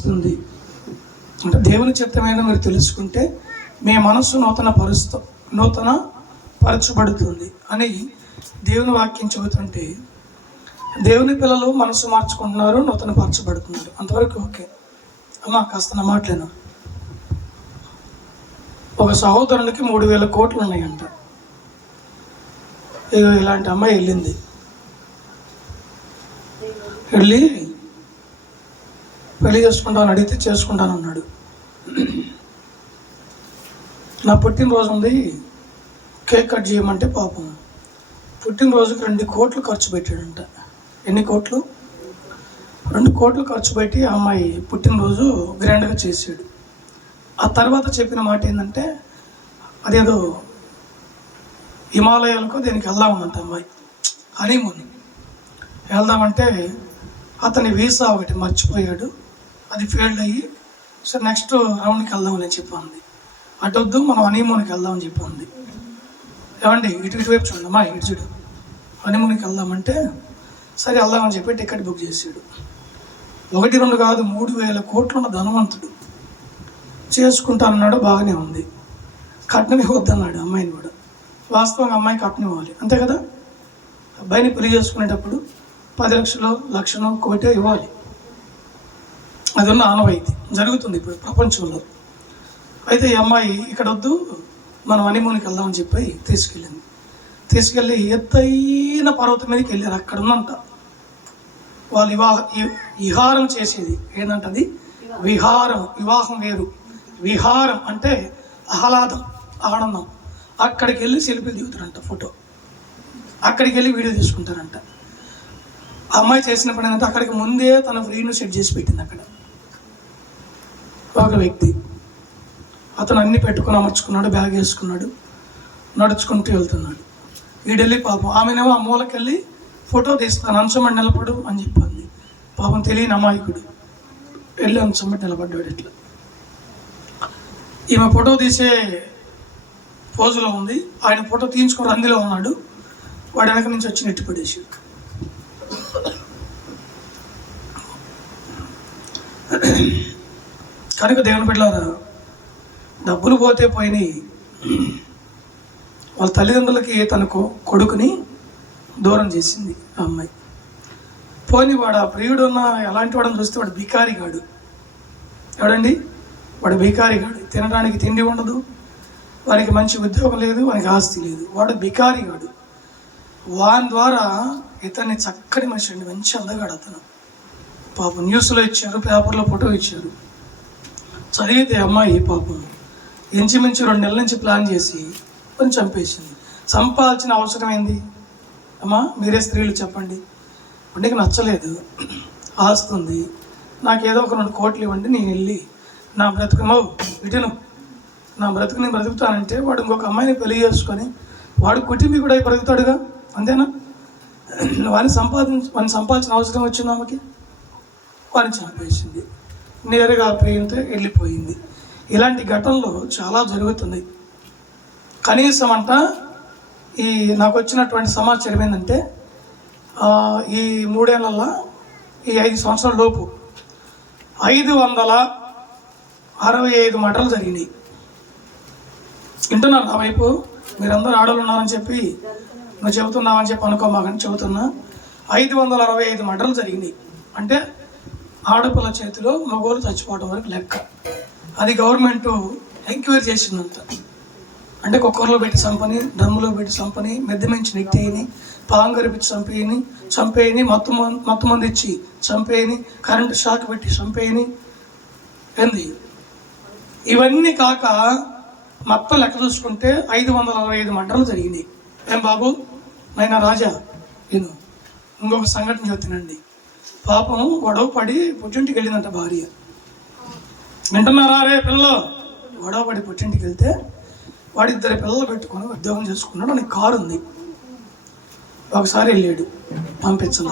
పరుస్తుంది. అంటే దేవుని చిత్తమైన మీరు తెలుసుకుంటే మీ మనస్సు నూతన పరచబడుతుంది అని దేవుని వాక్యం చెబుతుంటే, దేవుని పిల్లలు మనసు మార్చుకుంటున్నారు, నూతన పరచబడుతున్నారు. అంతవరకు ఓకే. అమ్మా కాస్త నా మాటలేను. ఒక సహోదరునికి 3,000 కోట్లు ఉన్నాయంట. ఇలాంటి అమ్మాయి వెళ్ళి పెళ్లి చేసుకుంటాను అడిగితే చేసుకుంటాను అన్నాడు. నా పుట్టినరోజు ఉంది, కేక్ కట్ చేయమంటే పాపం పుట్టినరోజుకి 2 కోట్లు ఖర్చు పెట్టాడంట. ఎన్ని కోట్లు? 2 కోట్లు ఖర్చు పెట్టి ఆ అమ్మాయి పుట్టినరోజు గ్రాండ్గా చేసాడు. ఆ తర్వాత చెప్పిన మాట ఏంటంటే, అదేదో హిమాలయాలకు దీనికి వెళ్దామంట అమ్మాయి, హనీమూన్ వెళ్దామంటే అతని వీసా ఒకటి మర్చిపోయాడు, అది ఫెయిల్డ్ అయ్యి సరే నెక్స్ట్ రౌండ్కి వెళ్దామని చెప్పింది. అటొద్దు మనం హనీమూన్కి వెళ్దామని చెప్పింది. ఏమండి ఇటువైపు చూడండి అమ్మా, ఇటు చూడు, హనీమూన్కి వెళ్దామంటే సరే వెళ్దామని చెప్పి టికెట్ బుక్ చేసాడు. 1, 2 కాదు 3,000 కోట్లు ఉన్న ధనవంతుడు. చేసుకుంటానన్నాడు, బాగానే ఉంది. కట్నం ఇవ్వద్దన్నాడు అమ్మాయిని కూడా. వాస్తవంగా అమ్మాయి కట్నం ఇవ్వాలి, అంతే కదా. అబ్బాయిని పెళ్లి చేసుకునేటప్పుడు 10 లక్షలు, 1,00,000, 1,00,00,000 ఇవ్వాలి. అది ఉన్న ఆనవాయితీ జరుగుతుంది ఇప్పుడు ప్రపంచంలో. అయితే ఈ అమ్మాయి ఇక్కడ వద్దు మనం హనీమూన్కి వెళ్దామని చెప్పి తీసుకెళ్ళి ఎత్తైన పర్వతం మీదకి వెళ్ళారు. అక్కడ ఉందంట వాళ్ళు విహారం చేసేది. ఏంటంటది విహారం. వివాహం వేరు, విహారం అంటే ఆహ్లాదం, ఆనందం. అక్కడికి వెళ్ళి సెల్ఫీలు దిగుతారంట, ఫోటో. అక్కడికి వెళ్ళి వీడియో తీసుకుంటారంట. అమ్మాయి చేసిన పని ఏంటంటే అక్కడికి ముందే తన ఫ్రీను సెట్ చేసి పెట్టింది. అక్కడ ఒక వ్యక్తి అతను అన్ని పెట్టుకుని అమర్చుకున్నాడు, బ్యాగ్ వేసుకున్నాడు, నడుచుకుంటూ వెళ్తున్నాడు. వీడెళ్ళి పాపం ఆమెనేమో ఆ మూలకెళ్ళి ఫోటో తీస్తాను అంచమని నిలబడు అని చెప్పింది. పాపం తెలియని అమాయకుడు వెళ్ళి అంచమని నిలబడ్డాడు. ఇట్లా ఈమె ఫోటో తీసే పోజులో ఉంది, ఆయన ఫోటో తీయించుకొని అందులో ఉన్నాడు. వాడు వెనక నుంచి వచ్చి నెట్టి పడేసి. కనుక దేవుని బిడ్డలారా, డబ్బులు పోతే పోయినాయి. వాళ్ళ తల్లిదండ్రులకి తన కొడుకుని దూరం చేసింది ఆ అమ్మాయి. పోని వాడు ఆ ప్రియుడు ఉన్న ఎలాంటి వాడని చూస్తే వాడు బికారిగాడు. ఎవడండి వాడు? బికారిగాడు. తినడానికి తిండి ఉండదు, వానికి మంచి ఉద్యోగం లేదు, వానికి ఆస్తి లేదు, వాడు బికారిగాడు. వాని ద్వారా ఇతన్ని చక్కటి మనిషి అండి, మంచి అందగాడు అతను. పాపం న్యూస్లో ఇచ్చారు, పేపర్లో ఫోటో ఇచ్చారు. చదివితే అమ్మాయి పాపం ఇంచుమించు 2 నెలల నుంచి ప్లాన్ చేసి కొంచెం చంపేసింది. చంపాల్సిన అవసరం ఏంది అమ్మా? మీరే స్త్రీలు చెప్పండి. నీకు నచ్చలేదు, ఆస్తుంది, నాకేదో ఒక 2 కోట్లు ఇవ్వండి, నేను వెళ్ళి నా బ్రతుకు ఇటును నా బ్రతుకు నేను బ్రతుకుతానంటే వాడు ఇంకొక అమ్మాయిని పెళ్లి చేసుకొని వాడు కుటుంబీ కూడా బ్రతుకుతాడుగా, అంతేనా? వాడిని సంపాదించిన అవసరం వచ్చింది ఆమెకి. వాడిని చంపేసింది, నేరుగా ప్రేమతో వెళ్ళిపోయింది. ఇలాంటి ఘటనలు చాలా జరుగుతున్నాయి. కనీసం నాకు వచ్చినటువంటి సమాచారం ఏంటంటే ఈ 3 ఏళ్ళల్లో ఈ 5 సంవత్సరాల లోపు 565 మర్డర్లు జరిగినాయి. వింటున్నారు నా వైపు? మీరందరూ ఆడవాళ్ళు ఉన్నారని చెప్పి నువ్వు చెబుతున్నావని చెప్పి అనుకోమాకని చెబుతున్నా. 565 మర్డర్లు జరిగినాయి. అంటే ఆడపిల్ల చేతిలో మగవాళ్ళు చచ్చిపోవడం వరకు లెక్క. అది గవర్నమెంట్ ఎంక్వైరీ చేసిందంట. అంటే కుక్కర్లో పెట్టి చంపని, డ్రమ్ములో పెట్టి చంపని, మెద్ద మించి నెట్టేయని, పాంగరిపించి చంపేయని, మత్తు మంది ఇచ్చి చంపేయని, కరెంటు షాక్ పెట్టి చంపేయని. ఏంది ఇవన్నీ కాక మొత్తం లెక్క చూసుకుంటే 565 మర్డర్లు జరిగినాయి. ఏం బాబు నైనా రాజా, నేను ఇంకొక సంఘటన చెప్తానండి. పాపం గొడవ పడి పుట్టింటికి వెళ్ళిందంట భార్య. వింటున్నారా రే పిల్లలు? గొడవ పడి పుట్టింటికి వెళ్తే వాడి 2 పిల్లలు పెట్టుకొని ఉద్యోగం చేసుకున్నాడు. వానికి కారు ఉంది. ఒకసారి వెళ్ళాడు, పంపించాల